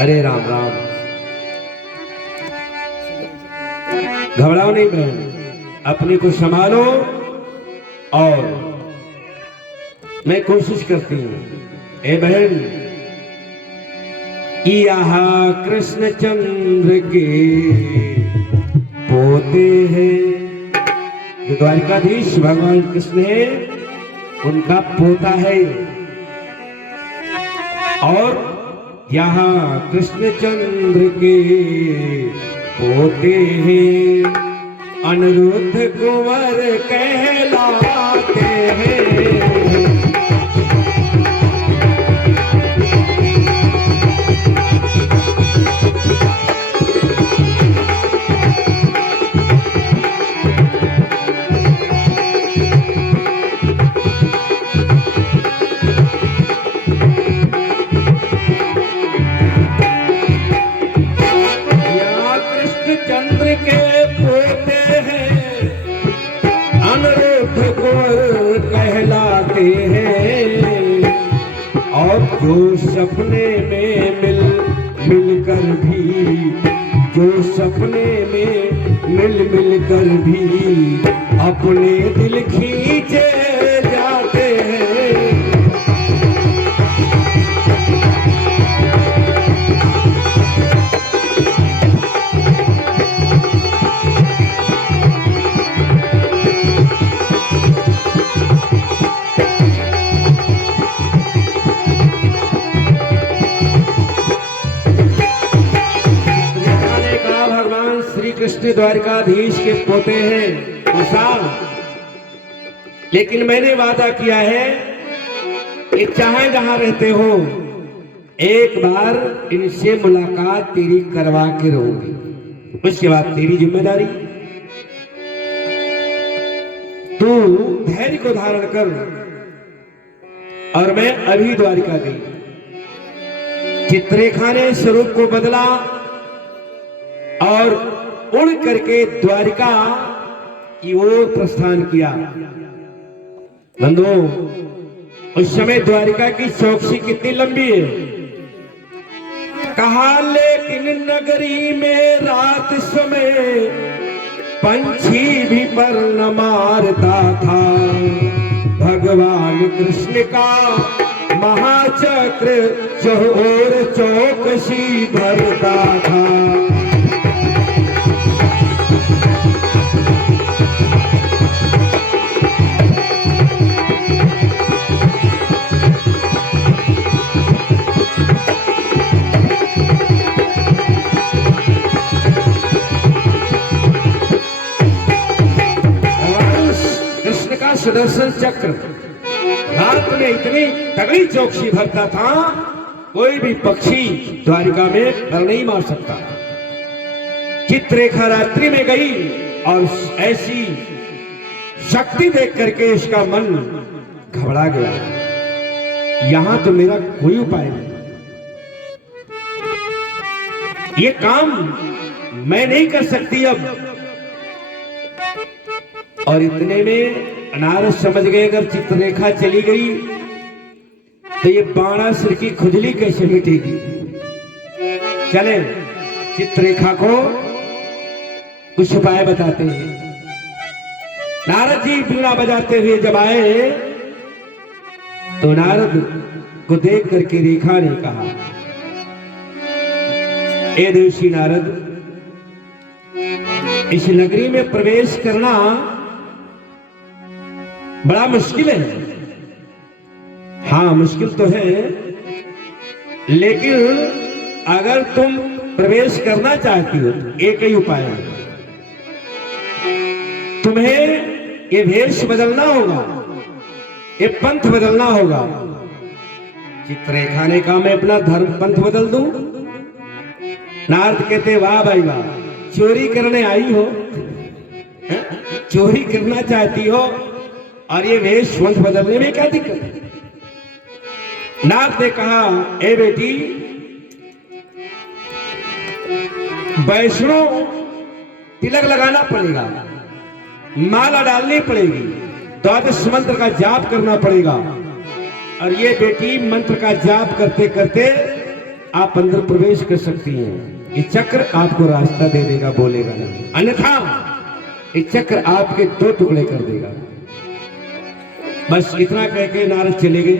अरे राम राम। घबराओ नहीं बहन, अपने को संभालो और मैं कोशिश करती हूँ। ए बहन, यहाँ कृष्णचंद्र के पोते हैं, जो द्वारिकाधीश भगवान कृष्ण है उनका पोता है। और यहाँ कृष्णचंद्र के पोते हैं, अनिरुद्ध कुंवर कहलाते हैं। चंद्र के पोते हैं, अनिरुद्ध कुंवर कहलाते हैं। और जो सपने में मिल कर भी, जो सपने में मिल कर भी अपने दिल खींचे जाते हैं। कृष्ण द्वारिकाधीश के पोते हैं उषा, लेकिन मैंने वादा किया है कि चाहे जहां रहते हो एक बार इनसे मुलाकात तेरी करवा के रहूंगी। उसके बाद तेरी जिम्मेदारी, तू धैर्य को धारण कर। और मैं अभी द्वारिका गई, चित्ररेखा ने स्वरूप को बदला और उड़ करके द्वारिका की ओर प्रस्थान किया। बंधु, उस समय द्वारिका की चौकसी कितनी लंबी है। कहा लेकिन नगरी में रात समय पंछी भी पर न मारता था। भगवान कृष्ण का महाचक्र चौर चौकसी भरता था। सुदर्शन चक्र रात में इतनी तगड़ी चौकसी भरता था, कोई भी पक्षी द्वारिका में पर नहीं मार सकता। चित्ररेखा रात्रि में गई और ऐसी शक्ति देख करके इसका मन घबरा गया। यहां तो मेरा कोई उपाय नहीं, ये काम मैं नहीं कर सकती अब। और इतने में अनारस समझ गए, अगर चित्ररेखा चली गई तो ये बाणासुर की खुजली कैसे मिटेगी। चले चित्ररेखा को कुछ उपाय बताते हैं। नारद जी बीड़ा बजाते हुए जब आए तो नारद को देख करके रेखा ने कहा, ए देवर्षि नारद, इस नगरी में प्रवेश करना बड़ा मुश्किल है। हाँ मुश्किल तो है, लेकिन अगर तुम प्रवेश करना चाहती हो तो एक ही उपाय है, तुम्हें ये वेश बदलना होगा, ये पंथ बदलना होगा। चित्ररेखा ने कहा, मैं अपना धर्म पंथ बदल दूं। नारद कहते, वाह भाई वाह, चोरी करने आई हो, चोरी करना चाहती हो और ये वेश वंश बदलने में क्या दिक्कत है। नाथ ने कहा, ए बेटी, वैष्णो तिलक लगाना पड़ेगा, माला डालनी पड़ेगी, द्वादश मंत्र का जाप करना पड़ेगा, और ये बेटी मंत्र का जाप करते करते आप अंदर प्रवेश कर सकती हैं। ये चक्र आपको रास्ता दे देगा, बोलेगा नहीं, अन्यथा ये चक्र आपके 2 टुकड़े कर देगा। बस इतना कह के नारद चले गए।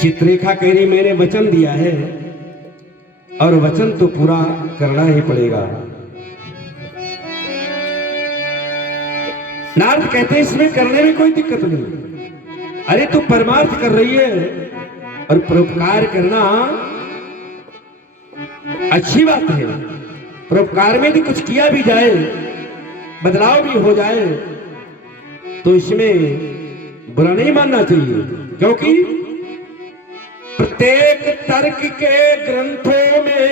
चित्ररेखा कह रही मैंने वचन दिया है और वचन तो पूरा करना ही पड़ेगा। नारद कहते हैं इसमें करने में कोई दिक्कत नहीं। अरे तू परमार्थ कर रही है और परोपकार करना अच्छी बात है। परोपकार में यदि कुछ किया भी जाए, बदलाव भी हो जाए, तो इसमें बुरा नहीं मानना चाहिए, क्योंकि प्रत्येक तर्क के ग्रंथों में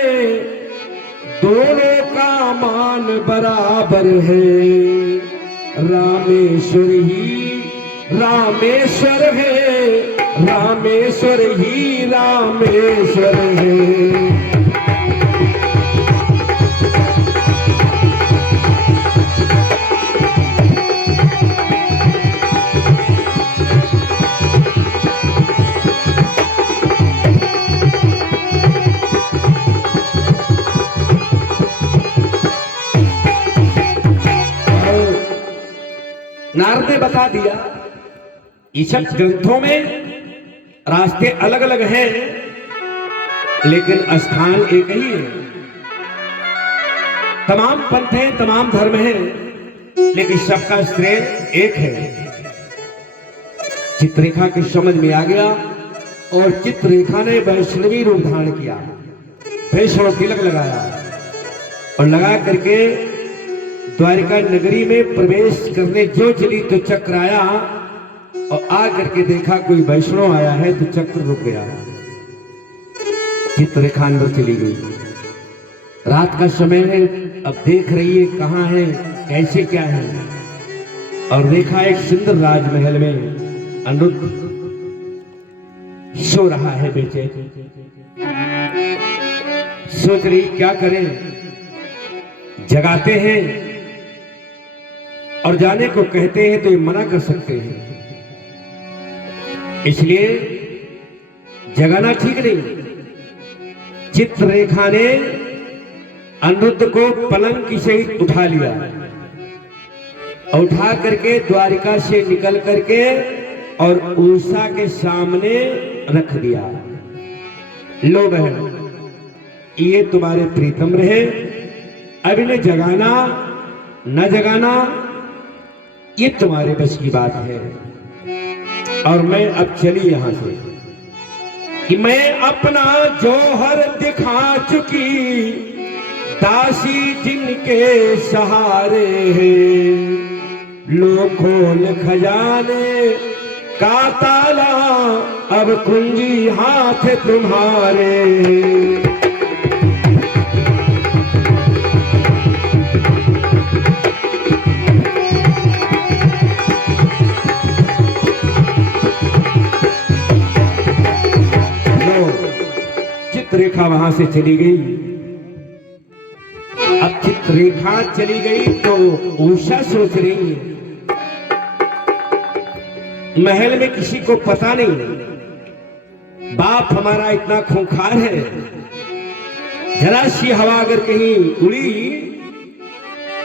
दोनों का मान बराबर है। रामेश्वर ही रामेश्वर है, रामेश्वर ही रामेश्वर है। नारद ने बता दिया, इस ग्रंथों में रास्ते अलग अलग हैं, लेकिन स्थान एक ही है। तमाम पंथ हैं, तमाम धर्म हैं, लेकिन सबका श्रेय एक है। चित्ररेखा की समझ में आ गया और चित्ररेखा ने वैष्णवी रूप धारण किया, वैष्णव तिलक लगाया और लगा करके द्वारिका नगरी में प्रवेश करने जो चली तो चक्र आया और आ करके देखा कोई वैष्णव आया है तो चक्र रुक गया। चित्ररेखा अंदर चली गई। रात का समय है, अब देख रही है कहाँ है, कैसे क्या है, और देखा एक सुंदर राजमहल में अनिरुद्ध सो रहा है बेचे। सोच रही क्या करें, जगाते हैं और जाने को कहते हैं तो ये मना कर सकते हैं, इसलिए जगाना ठीक नहीं। चित्ररेखा ने अनिरुद्ध को पलंग की सहित उठा लिया और उठा करके द्वारिका से निकल करके और उषा के सामने रख दिया। लो बहन, ये तुम्हारे प्रीतम रहे, अब इन्हें जगाना न जगाना ये तुम्हारे बस की बात है। और मैं अब चली यहां से कि मैं अपना जौहर दिखा चुकी, दासी जिनके सहारे हैं। लो खोल खजाने का ताला, अब कुंजी हाथ तुम्हारे। चित्ररेखा वहां से चली गई। अब चित्ररेखा चली गई तो उषा सोच रही है, महल में किसी को पता नहीं, बाप हमारा इतना खूंखार है, जरा सी हवा अगर कहीं उड़ी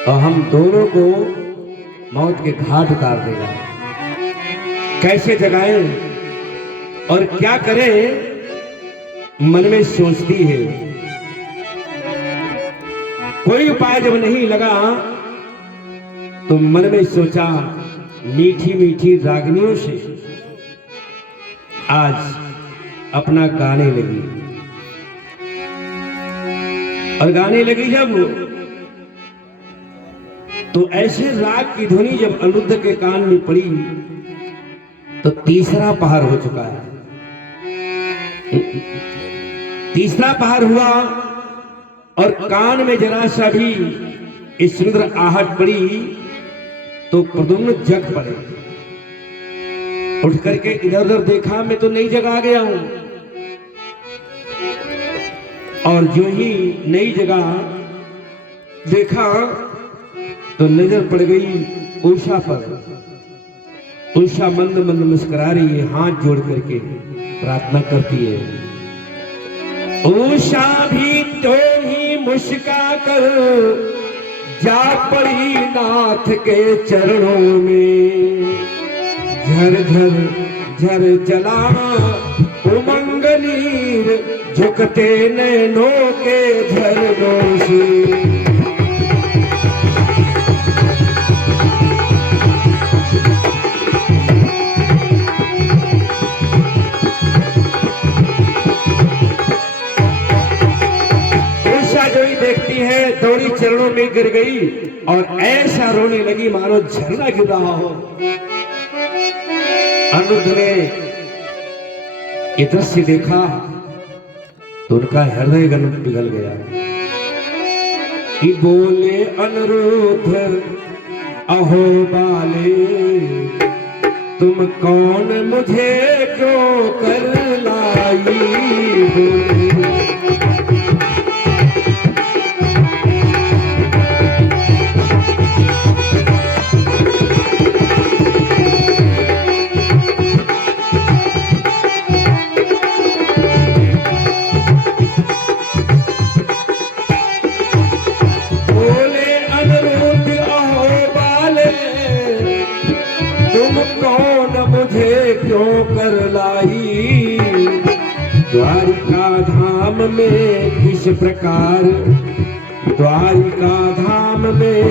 तो हम दोनों को मौत के घाट उतार देगा। कैसे जगाएं और क्या करें, मन में सोचती है। कोई उपाय जब नहीं लगा तो मन में सोचा, मीठी मीठी रागनियों से आज अपना गाने लगी। और गाने लगी जब तो ऐसे राग की ध्वनि जब अनिरुद्ध के कान में पड़ी तो तीसरा पहर हो चुका है। तीसरा पहर हुआ और कान में जरा सा भी इस सुंदर आहट पड़ी तो प्रद्युम्न जग पड़े। उठ करके इधर उधर देखा, मैं तो नई जगह आ गया हूं। और जो ही नई जगह देखा तो नजर पड़ गई उषा पर। उषा मंद मंद मुस्कुरा रही है, हाथ जोड़ करके प्रार्थना करती है। उषा भी तो ही मुस्का कर जा पड़ी नाथ के चरणों में, झर झर झर चला उमंग नीर झुकते नैनों के झरनों से। देखती है दौड़ी चरणों में गिर गई और ऐसा रोने लगी मानो झरना गिर रहा हो। अनिरुद्ध ने ये दृश्य देखा तो उनका हृदय पिघल गया कि बोले अनिरुद्ध अहो बाले, तुम कौन मुझे क्यों कर लाई। क्यों कर लाई। द्वारिका धाम में किस प्रकार, द्वारिका धाम में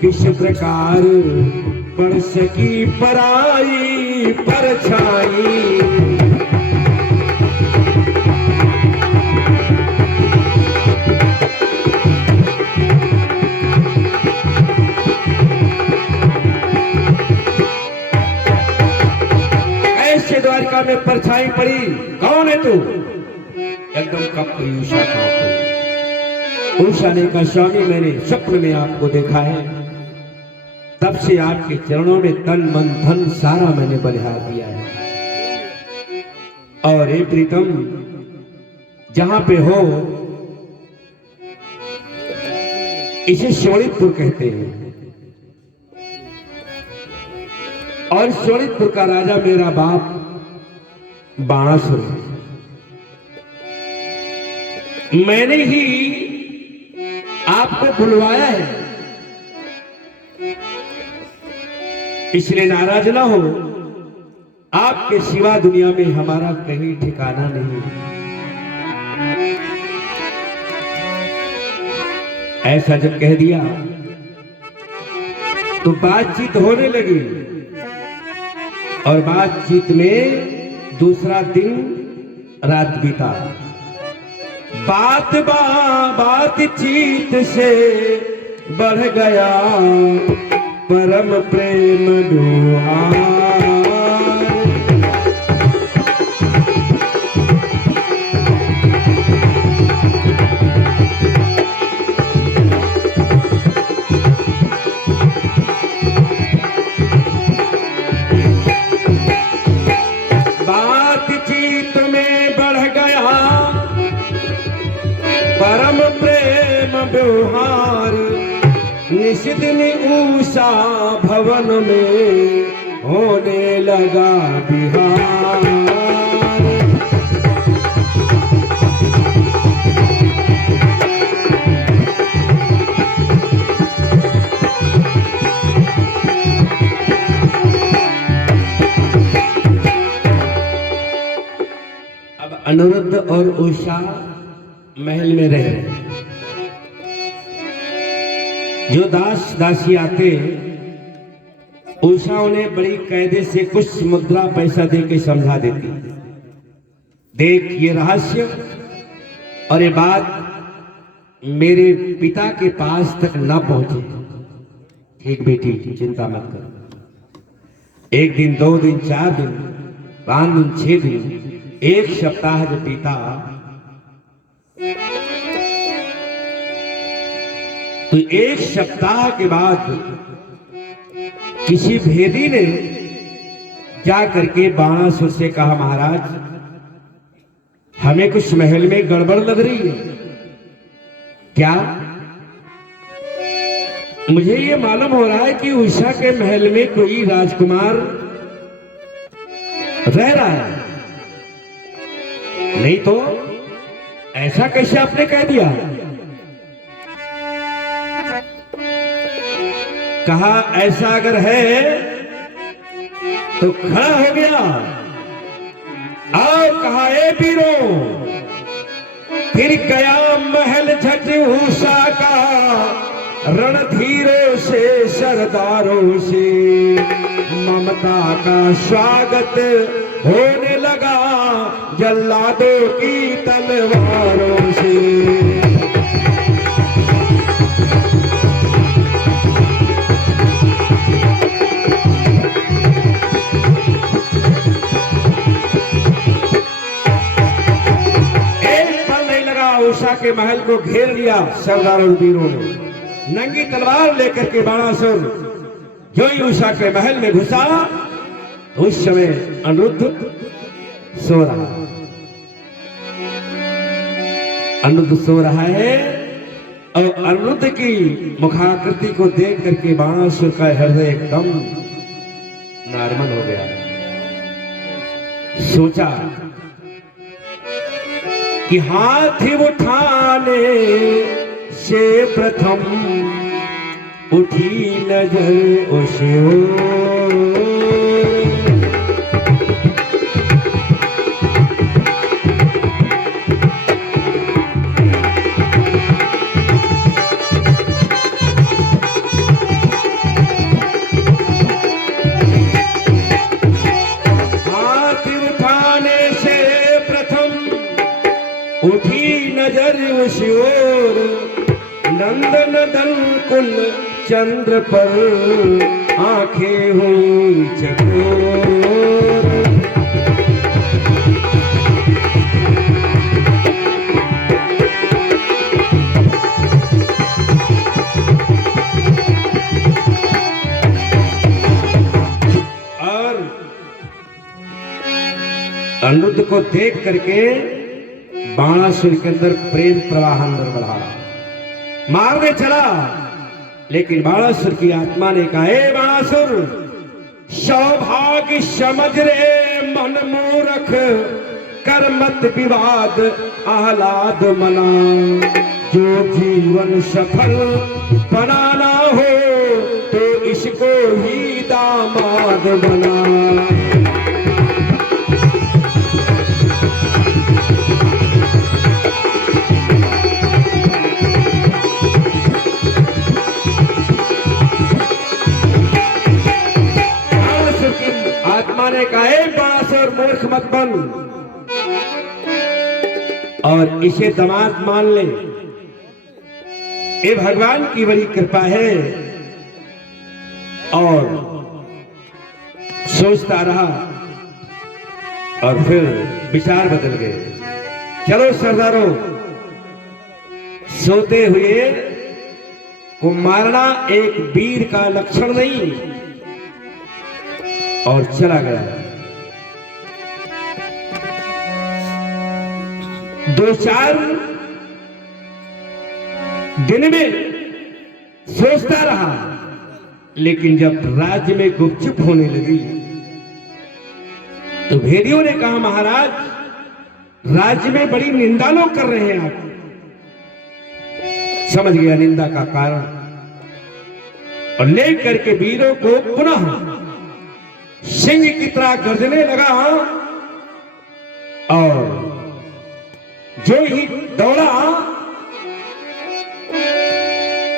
किस प्रकार पड़ सकी पराई परछाई। द्वारिका में परछाई पड़ी, कौन है तू। एकदम कब गई उषा, कहां गई। उषा ने कहा स्वामी मैंने स्वप्न में आपको देखा है, तब से आपके चरणों में तन मन धन सारा मैंने बलिहार दिया है। और हे प्रीतम जहां पे हो इसे शोणितपुर कहते हैं और शोणितपुर का राजा मेरा बाप बाणासुर है। मैंने ही आपको बुलवाया है, इसलिए नाराज ना हो। आपके सिवा दुनिया में हमारा कहीं ठिकाना नहीं है। ऐसा जब कह दिया तो बातचीत होने लगी और बातचीत में दूसरा दिन रात बीता। बातचीत से बढ़ गया परम प्रेम डोहार। परम प्रेम व्यवहार निशिदिन उषा भवन में होने लगा बिहार। अब अनिरुद्ध और उषा महल में रह रहे। जो दास दासी आते उषा उन्हें बड़ी कायदे से कुछ मुद्रा पैसा दे के समझा देती, देख ये रहस्य और ये बात मेरे पिता के पास तक ना पहुंचे। ठीक बेटी चिंता मत कर। एक दिन, 2 दिन, 4 दिन, 5 दिन, 6 दिन, 1 सप्ताह जब बीता तो 1 सप्ताह के बाद किसी भेदी ने जा करके बाणासुर से कहा महाराज हमें कुछ महल में गड़बड़ लग रही है। क्या? मुझे ये मालूम हो रहा है कि उषा के महल में कोई राजकुमार रह रहा है, नहीं तो ऐसा कैसे आपने कह दिया? कहा ऐसा अगर है तो खड़ा हो गया और कहा ए वीरों, फिर गया महल झट उषा का, रणधीरों से सरदारों से ममता का स्वागत होने लगा, जल्लादों की तलवारों से। उषा के महल को घेर लिया सरदारों वीरों ने, नंगी तलवार लेकर के बाणासुर जो ही उषा के महल में घुसा, तो उस समय अनिरुद्ध सो रहा, अनिरुद्ध सो रहा है और अनिरुद्ध की मुखाकृति को देख करके बाणासुर का हृदय एकदम नॉर्मल हो गया। सोचा कि हाथ उठाने से प्रथम उठी नजर उस ओर, हाथ उठाने से प्रथम उठी नजर उस ओर, नंदन दल कुल चंद्र पर आंखें हुई चकोर। और अनिरुद्ध को देख करके बाणासुर के अंदर प्रेम प्रवाह अंदर बढ़ा, मारने चला, लेकिन बाणासुर की आत्मा ने कहा, हे बाणासुर, सौभाग्य समझ रे मन मूर्ख, कर मत विवाद आह्लाद मना, जो जीवन सफल बनाना हो तो इसको ही दामाद बना। ने कहा बाणासुर मूर्ख मत बन और इसे दामाद मान ले, ये भगवान की बड़ी कृपा है। और सोचता रहा और फिर विचार बदल गए। चलो सरदारों, सोते हुए को मारना एक वीर का लक्षण नहीं, और चला गया। 2-4 दिन में सोचता रहा, लेकिन जब राज्य में गुपचुप होने लगी तो भेदियों ने कहा, महाराज, राज्य में बड़ी निंदा लोग कर रहे हैं आप। समझ गया निंदा का कारण और लेकर के वीरों को पुनः सिंह की तरह गर्जने लगा और जो ही दौड़ा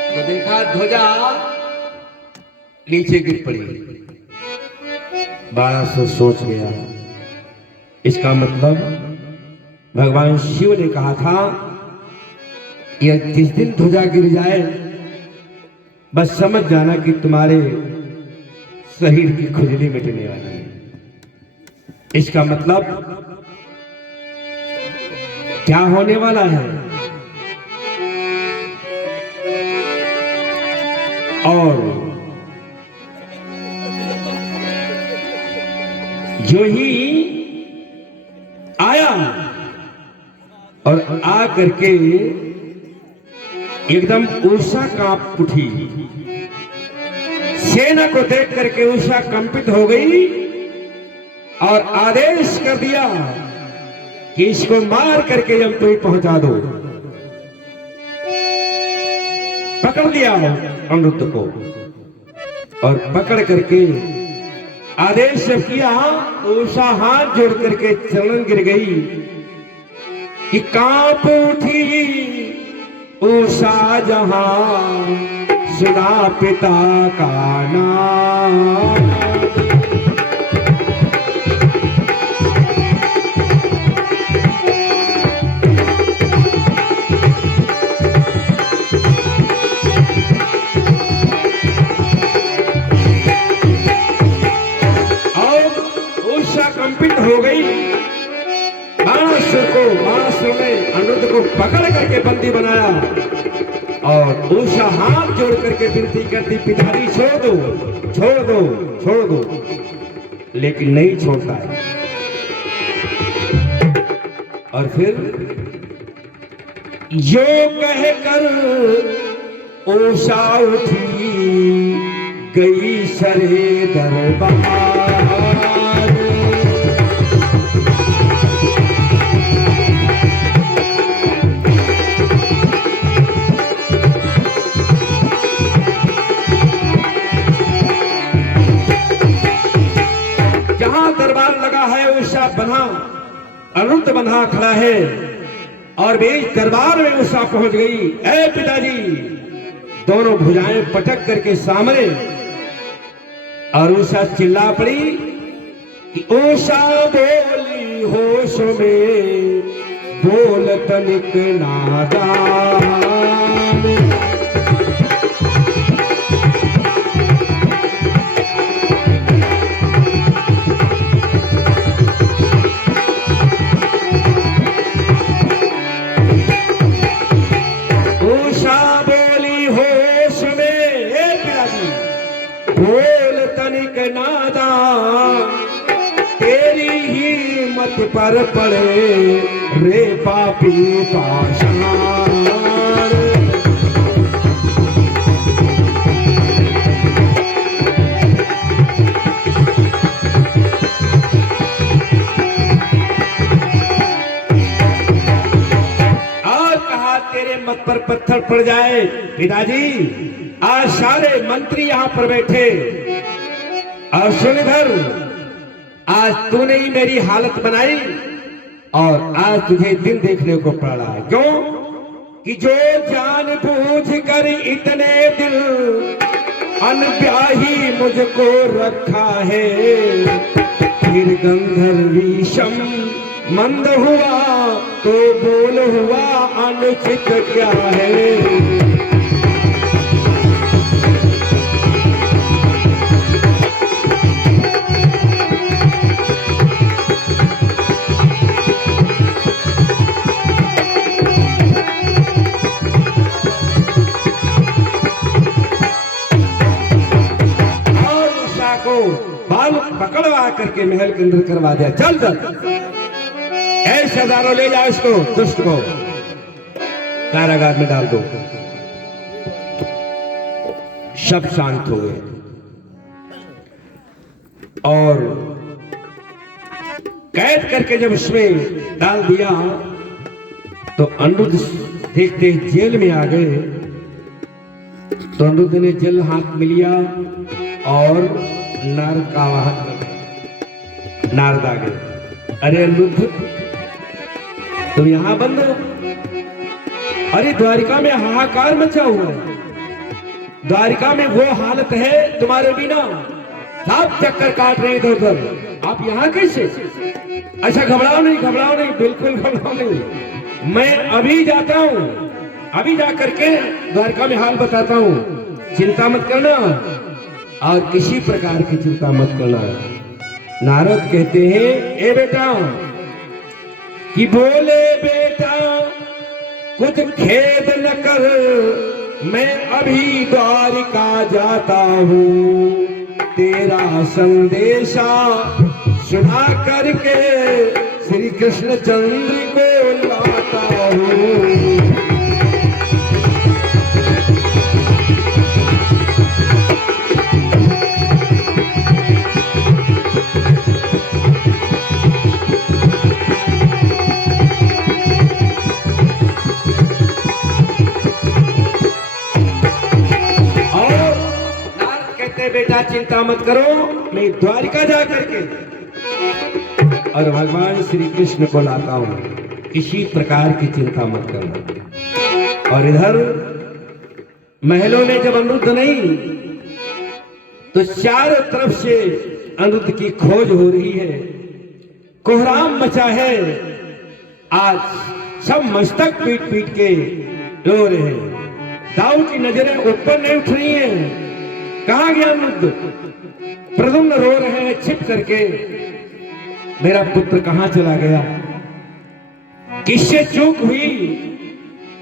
तो देखा ध्वजा नीचे गिर पड़ी। बाणासुर सोच गया, इसका मतलब भगवान शिव ने कहा था यह जिस दिन ध्वजा गिर जाए बस समझ जाना कि तुम्हारे शरीर की खुजली मिटने वाली है। इसका मतलब क्या होने वाला है? और जो ही आया और आ करके एकदम उषा कांप उठी। सेना को देख करके उषा कंपित हो गई और आदेश कर दिया कि इसको मार करके यमपुरी पहुंचा दो। पकड़ लिया अनिरुद्ध को और पकड़ करके आदेश जब किया, उषा हाथ जोड़ करके चरण गिर गई कि कांप उठी उषा जहां सुना पिता का नाम। कंपित हो गई। बाणासुर ने अनिरुद्ध को पकड़ करके बंदी बनाया और उषा हाथ जोड़ करके विनती करती, पिताजी छोड़ दो, छोड़ दो, छोड़ दो, लेकिन नहीं छोड़ता है। और फिर यो कहकर उषा उठी गई सरे दरबार। दरबार लगा है, उषा बना, अनिरुद्ध बना खड़ा है और बीच दरबार में उषा पहुंच गई। ऐ पिताजी, दोनों भुजाएं पटक करके सामने, और उषा चिल्ला पड़ी कि उषा बोली होश में बोल तनिक नादान। बोल तनिक नादा, तेरी ही मत पर पड़े रे पापी पाषाण। और कहा तेरे मत पर पत्थर पड़ जाए। पिताजी, आज सारे मंत्री यहां पर बैठे और सुन इधर, आज तूने ही मेरी हालत बनाई और आज तुझे दिन देखने को पड़ा। क्यों कि जो जान बूझ कर इतने दिल अनब्याही मुझको रखा है, फिर गंधर्वीशम मंद हुआ तो बोल हुआ अनुचित क्या है। बाल पकड़वा करके महल के अंदर करवा दिया। चल चल, ऐसे हजारों ले जाओ इसको, दुष्ट को कारागार में डाल दो। सब शांत हो गए और कैद करके जब उसमें डाल दिया तो अनिरुद्ध देखते जेल में आ गए। तो अनिरुद्ध ने जल हाथ में लिया और नारद का आवाहन कर, नारद आ गए। अरे अनिरुद्ध, तुम यहां बंद हो? अरे द्वारिका में हाहाकार मचा हुआ है, द्वारिका में वो हालत है तुम्हारे बिना, सब चक्कर काट रहे इधर उधर, आप यहां कैसे? अच्छा घबराओ नहीं, घबराओ नहीं, बिल्कुल घबराओ नहीं, मैं अभी जाता हूं, अभी जा करके द्वारिका में हाल बताता हूं, चिंता मत करना और किसी प्रकार की चिंता मत करना। नारद कहते हैं, ए बेटा, कि बोले बेटा कुछ खेद न कर, मैं अभी द्वारिका जाता हूँ, तेरा संदेशा सुना करके श्री कृष्ण चंद्र को लाता हूँ। चिंता मत करो, मैं द्वारिका जा करके और भगवान श्री कृष्ण को लाता हूं, किसी प्रकार की चिंता मत करना। और इधर महलों में जब अनिरुद्ध नहीं तो चारों तरफ से अनिरुद्ध की खोज हो रही है, कोहराम मचा है। आज सब मस्तक पीट पीट के रो रहे हैं, दाऊ की नजरें ऊपर नहीं उठ रही हैं। कहां गया अनिरुद्ध? प्रद्युम्न रो रहे हैं छिप करके, मेरा पुत्र कहां चला गया, किससे चूक हुई?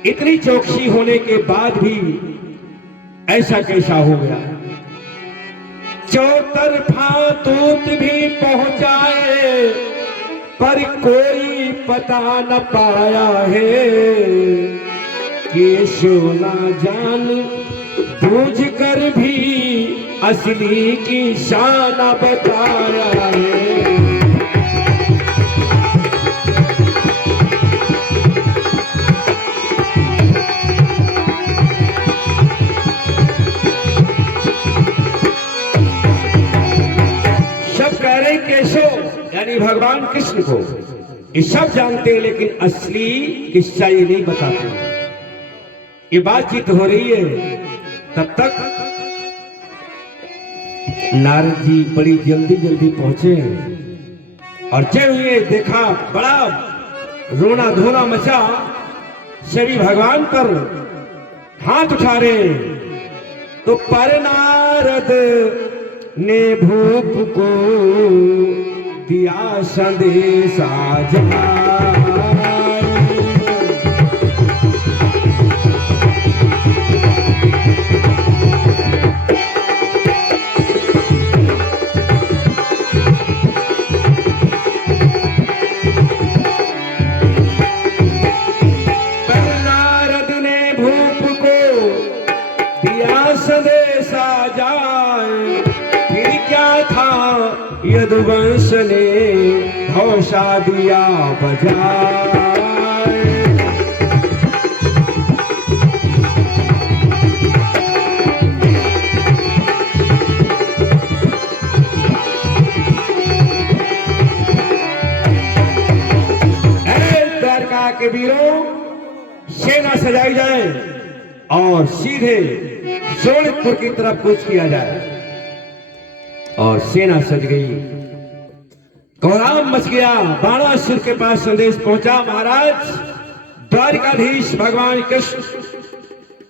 इतनी चौकसी होने के बाद भी ऐसा कैसा हो गया? चौतरफा दूत भी पहुंचाए पर कोई पता न पाया है, केशव ना जान बूझ कर भी असली की शान बताया है। सब कह रहे केशव यानी भगवान कृष्ण को, ये सब जानते हैं लेकिन असली किस्सा ये नहीं बताते। ये बातचीत हो रही है, तब तक नारद जी बड़ी जल्दी जल्दी पहुंचे और जब ये देखा बड़ा रोना धोना मचा, सभी भगवान पर हाथ उठा रहे। तो पर नारद ने भूप को दिया संदेश जा, यदुवंश ने घोषा दिया बजाए। द्वारका के वीरों, सेना सजाई जाए और सीधे सोनितपुर की तरफ कूच किया जाए। और सेना सज गई, कोहराम मच गया। बाणासुर के पास संदेश पहुंचा, महाराज द्वारिकाधीश भगवान कृष्ण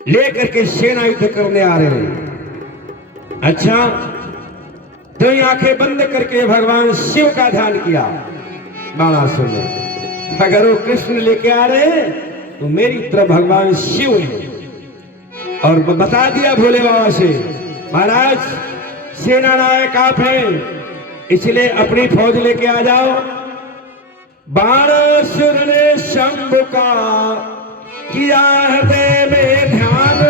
लेकर के सेना युद्ध करने आ रहे हैं। अच्छा, तो आंखें बंद करके भगवान शिव का ध्यान किया बाणासुर ने। अगर वो कृष्ण लेके आ रहे हैं तो मेरी तरफ भगवान शिव है। और बता दिया भोले बाबा से, महाराज सेना नायक आप हैं, इसलिए अपनी फौज लेके आ जाओ। बाणासुर ने शंभु का किया हृदय में ध्यान,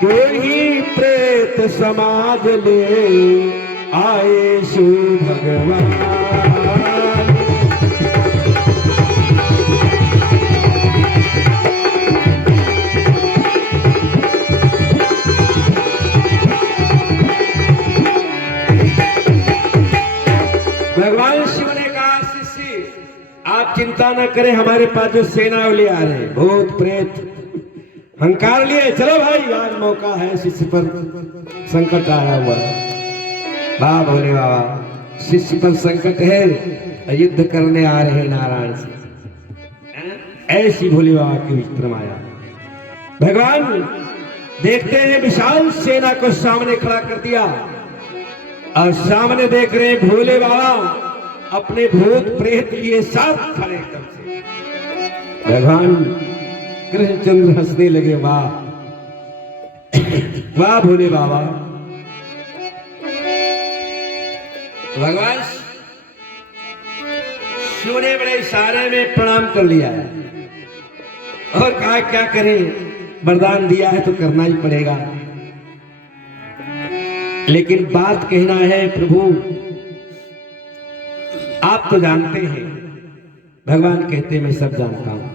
तो ही प्रेत समाज ले आए शिव भगवान। भगवान शिव ने कहा, शिष्य आप चिंता न करें, हमारे पास जो सेना ले आ रहे, भूत प्रेत हंकार लिए, चलो भाई आज मौका है, शिष्य पर संकट आया हुआ है। वाह भोले बाबा, शिष्य पर संकट है, युद्ध करने आ रहे हैं नारायण से। ऐसी भोले बाबा की विचित्र माया। भगवान देखते हैं विशाल सेना को सामने खड़ा कर दिया और सामने देख रहे हैं भोले बाबा अपने भूत प्रेत लिए साथ खड़े एकदम से। भगवान कृष्णचंद्र हंसने लगे, वाह वाह भोले बाबा। भगवान शिव ने बड़े इशारे में प्रणाम कर लिया है और कहा क्या करें, वरदान दिया है तो करना ही पड़ेगा। लेकिन बात कहना है प्रभु, आप तो जानते हैं। भगवान कहते मैं सब जानता हूं,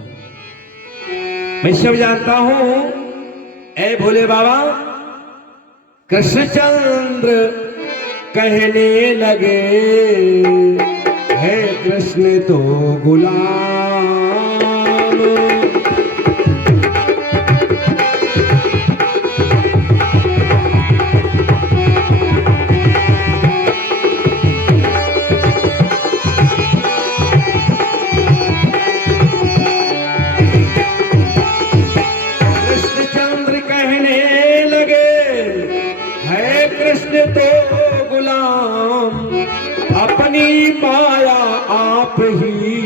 मैं सब जानता हूं। ऐ भोले बाबा, कृष्णचंद्र कहने लगे, है कृष्ण तो गुलाम। कृष्णचंद्र कहने लगे, है कृष्ण तो गुलाम, अपनी माया आप ही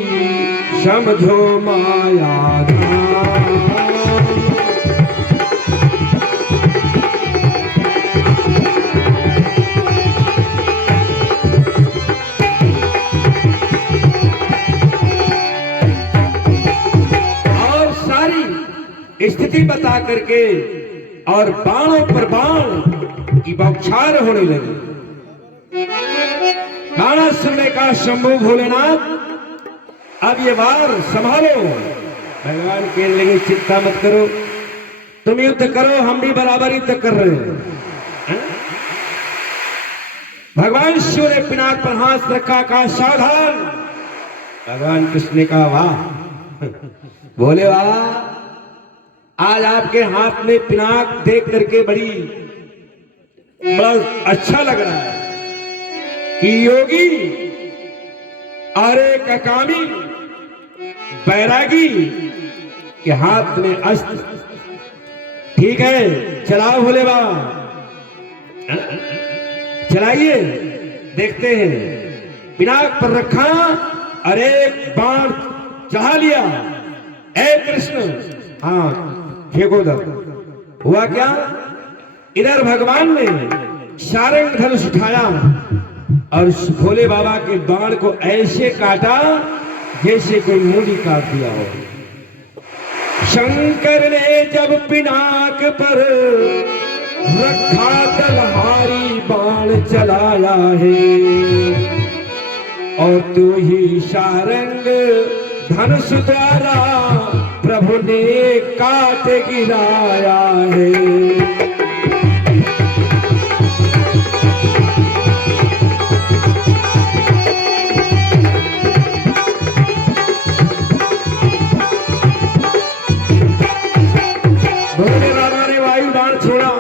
समझो माया धाम। और सारी स्थिति बता करके और बाणों पर बाण की बौछार होने लगी। बाणासुर ने कहा, शंभु भोलेनाथ अब ये वार संभालो। भगवान कहने लगे, चिंता मत करो, तुम युद्ध करो, हम भी बराबर युद्ध कर रहे हैं। भगवान शिव ने पिनाक पर हाथ रखा, कहा सावधान। भगवान कृष्ण ने कहा, वाह बोले वाह, आज आपके हाथ में पिनाक देख करके बड़ा अच्छा लग रहा है कि योगी और एक अकामी बैरागी के हाथ में अस्त्र। ठीक है, चलाओ भोले बाबा, चलाइए, देखते हैं। पिनाक पर रखा, अरे बाण चढ़ा लिया। ए कृष्ण, हाँ फेंको दर। हुआ क्या, इधर भगवान ने सारंग धनुष उठाया और भोले बाबा के बाण को ऐसे काटा जैसे कोई मूली काट दिया हो। शंकर ने जब पिनाक पर रखा तलहारी बाण चलाया है, और तू ही सारंग धनुष द्वारा प्रभु ने काट गिराया है। भोले बाबा ने वायु बाण छोड़ा,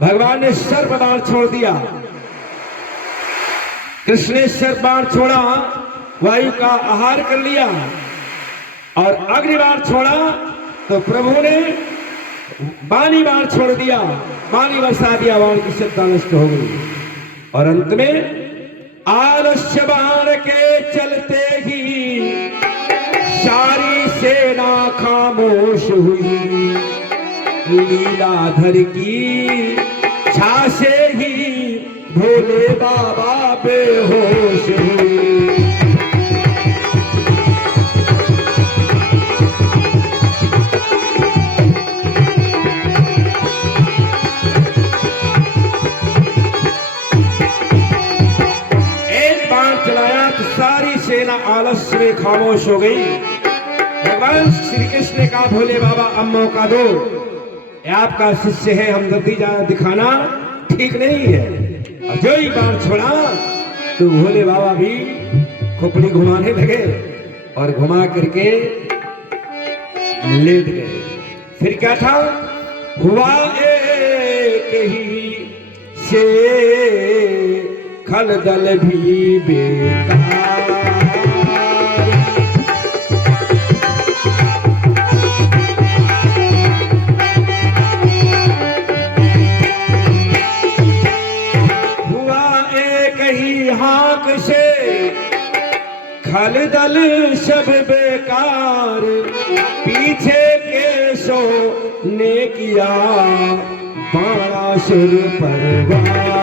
भगवान ने सर्प बाण छोड़ दिया। कृष्ण ने सर्प बाण छोड़ा, वायु का आहार कर लिया, और अग्नि बाण छोड़ा तो प्रभु ने वाणी बाण छोड़ दिया, वाणी बरसा दिया, बाण की सत्ता नष्ट हो गई। और अंत में आलस्य बाण के चलते ही सारी सेना खामोश हुई, लीलाधर की छा से ही भोले बाबा बेहोश हुई। सारी सेना आलस्य में खामोश हो गई। भगवान श्री कृष्ण ने कहा, भोले बाबा अब मौका दो, ये आपका शिष्य है, हमदर्दी दिखाना ठीक नहीं है। और जो ही बाण छोड़ा तो भोले बाबा भी खोपड़ी घुमाने लगे और घुमा करके लेट गए। फिर क्या था, हुआ एक ही से खलदल भी बेकार। हुआ एक ही हाक से खलदल सब बेकार, पीछे के सो ने किया बाणासुर परवार।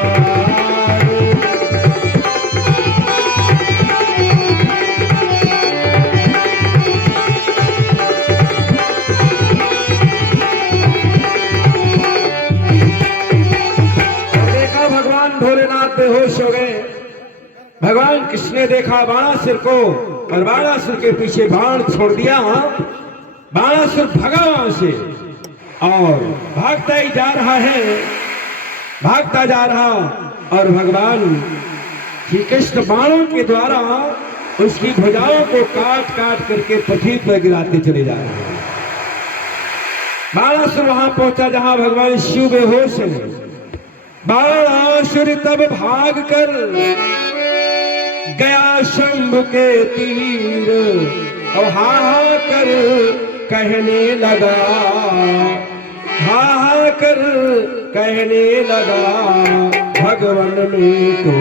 भोलेनाथ बेहोश हो गए। भगवान कृष्ण ने देखा बाणासुर को और बाणासुर के पीछे बाण छोड़ दिया। बाणासुर भगा वहां से और भागता ही जा रहा है। भागता जा रहा और भगवान श्री कृष्ण बाणों के द्वारा उसकी भुजाओं को काट काट करके पृथ्वी पर गिराते चले जा रहे हैं। बाणासुर वहां पहुंचा जहां भगवान शिव बेहोश है। बाणासुर तब भाग कर गया शंभु के तीर और हा हा कर कहने लगा, हा हा कर कहने लगा, भगवान में तो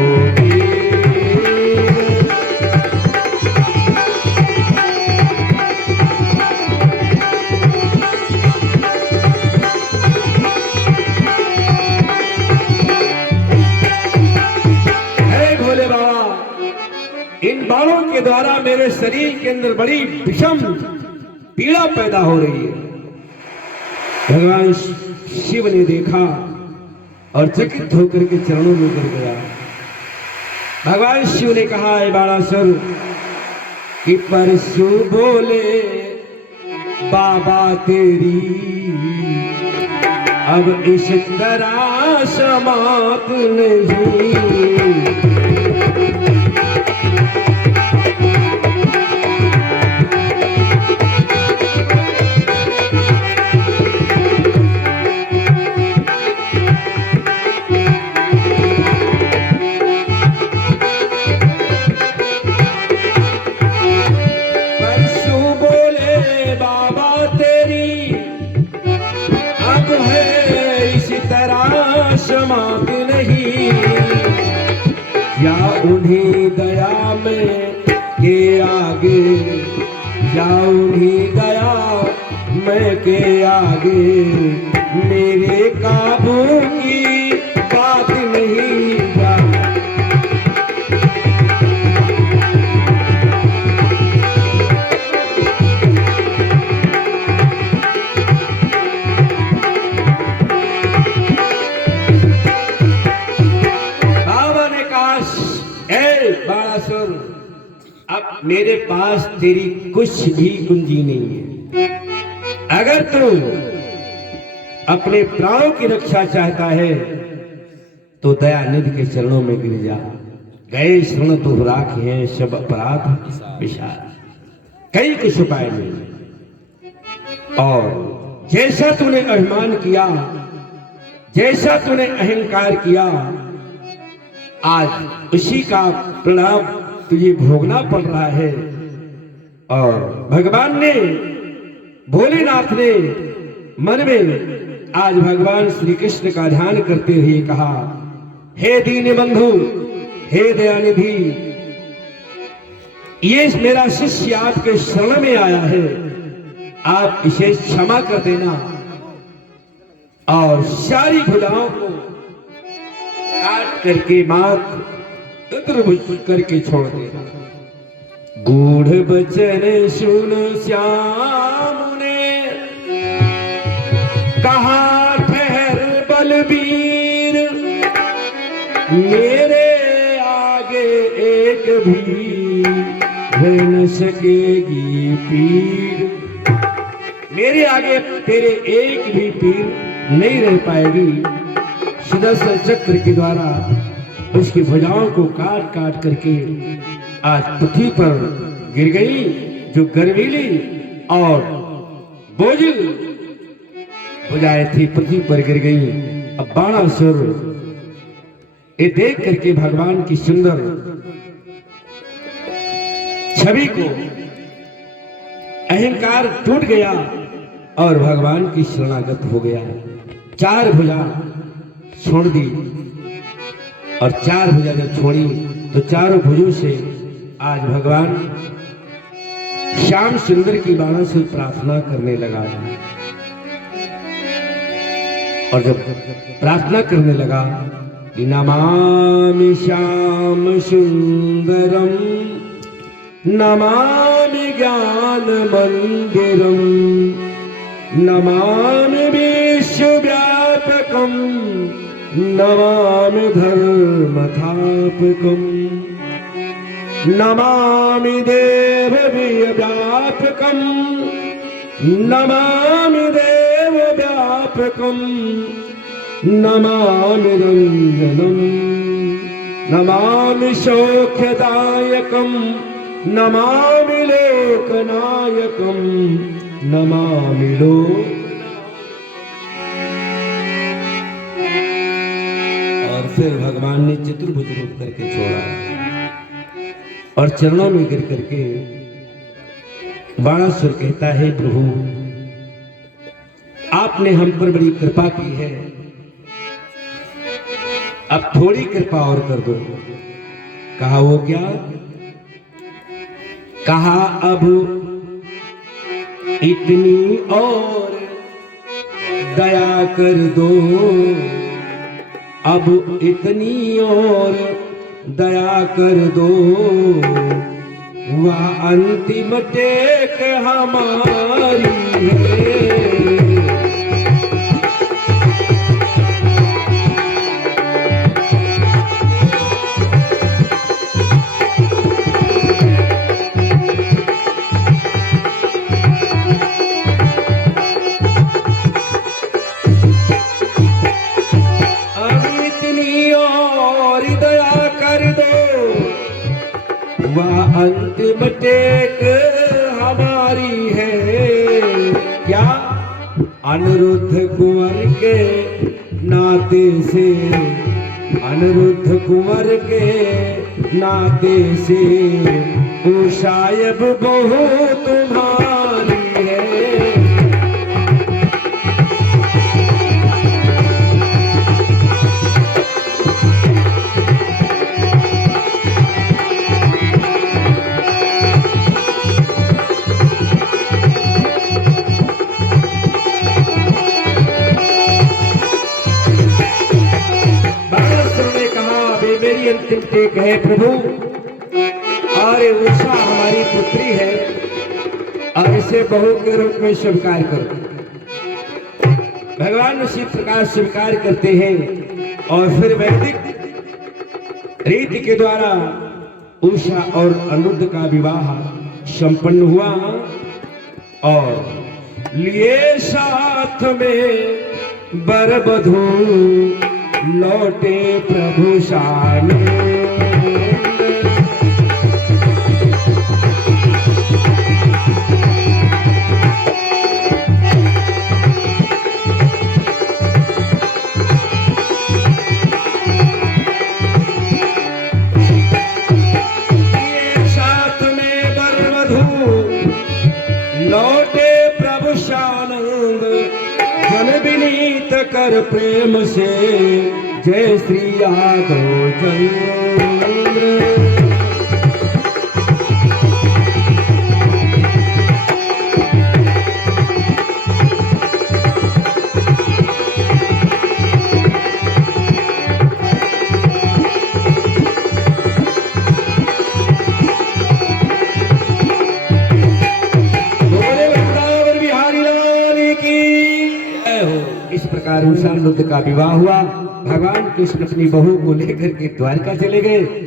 इन बाणों के द्वारा मेरे शरीर के अंदर बड़ी विषम पीड़ा पैदा हो रही है। भगवान शिव ने देखा और चकित होकर के चरणों में गिर गया। भगवान शिव ने कहा, हे बाणासुर, कि परसों बोले बाबा तेरी अब इस तरह समाप्त नहीं। समाप्त नहीं, या उन्हीं दया में के आगे, या उन्हीं दया में के आगे मेरे काबू की बात नहीं। बाणासुर, अब मेरे पास तेरी कुछ भी कुंजी नहीं है। अगर तू अपने प्राणों की रक्षा चाहता है तो दयानिधि के चरणों में गिर जा। गए शरण तू राख है सब अपराध विशाल, कई कुछ उपाय नहीं। और जैसा तूने अभिमान किया, जैसा तूने अहंकार किया, आज उसी का परिणाम तुझे भोगना पड़ रहा है। और भगवान ने, भोलेनाथ ने मन में आज भगवान श्री कृष्ण का ध्यान करते हुए कहा, हे दीन बंधु, हे दयानिधि, ये मेरा शिष्य आपके शरण में आया है, आप इसे क्षमा कर देना और सारी भुजाओं को काट करके मात करके छोड़ दे। गूढ़ बचन सुन श्याम ने कहा, ठहर बलबीर, मेरे आगे एक भी रह न सकेगी पीर, मेरे आगे तेरे एक भी पीर नहीं रह पाएगी। सुदर्शन चक्र के द्वारा उसकी भुजाओं को काट काट करके आज पृथ्वी पर गिर गई, जो गर्वीली और बोझिल भुजाएं थी पृथ्वी पर गिर गई। अब बाणासुर ये देख करके भगवान की सुंदर छवि को अहंकार टूट गया और भगवान की शरणागत हो गया। चार भुजा छोड़ दी और चार भुजा जब छोड़ी तो चारों भुजों से आज भगवान श्याम सुंदर की बाणासुर प्रार्थना करने लगा। और जब प्रार्थना करने लगा कि नमामि श्याम सुंदरम, नमामि ज्ञान मंदिरम, नमामि विश्वव्यापकम, नमामि धर्मथापकम, नमामि देवव्यापकम, नमामि देवव्यापकम, नमामि रंजनम नमामि सौख्यदायकम नमामि लोकनायकम नमामि लोक। और फिर भगवान ने चतुर्भुज रूप करके छोड़ा और चरणों में गिर करके बाणासुर कहता है, प्रभु आपने हम पर बड़ी कृपा की है, अब थोड़ी कृपा और कर दो। कहा वो क्या? कहा अब इतनी और दया कर दो, अब इतनी और दया कर दो, वह अंतिम टेक हमारी है। वह अंतिम टेक हमारी है। क्या? अनिरुद्ध कुंवर के नाते से, अनिरुद्ध कुंवर के नाते से वो शायद बहू तुम्हारी है। मेरी अंतिम टेक है प्रभु, और उषा हमारी पुत्री है और इसे बहू के रूप में स्वीकार करो। भगवान उसी प्रकार स्वीकार करते हैं और फिर वैदिक रीति के द्वारा उषा और अनिरुद्ध का विवाह संपन्न हुआ और लिए साथ में वर वधू लौटे प्रभु शान। साथ में वर वधू लौटे प्रभु शानंद, जन विनीत कर प्रेम से जय श्री यादव चंद्र। इस प्रकार उषा अनिरुद्ध का विवाह हुआ। भगवान कृष्ण अपनी बहू को लेकर के द्वारका चले गए।